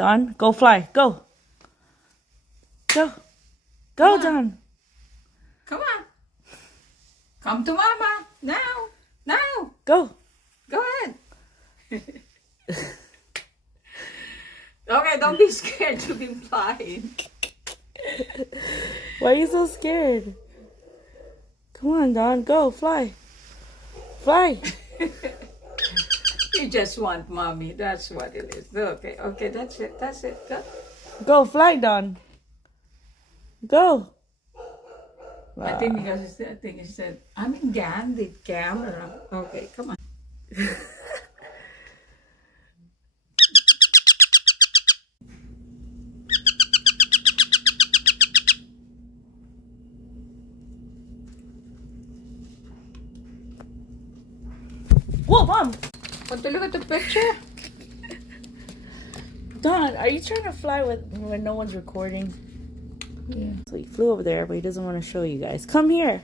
Don, go fly. Go. Go. Go, Come on. Don. Come on. Come to Mama. Now. Now. Go. Go ahead. Okay, don't be scared to be flying. Why are you so scared? Come on, Don. Go. Fly. Fly. You just want mommy. That's what it is. Okay, okay, that's it. That's it. Go. Go. Fly, Don. Go. I think because I think he said, I'm in the camera. Okay, come on. Whoa, Mom. Want to look at the picture? Don, are you trying to fly when no one's recording? Yeah. So he flew over there, but he doesn't want to show you guys. Come here.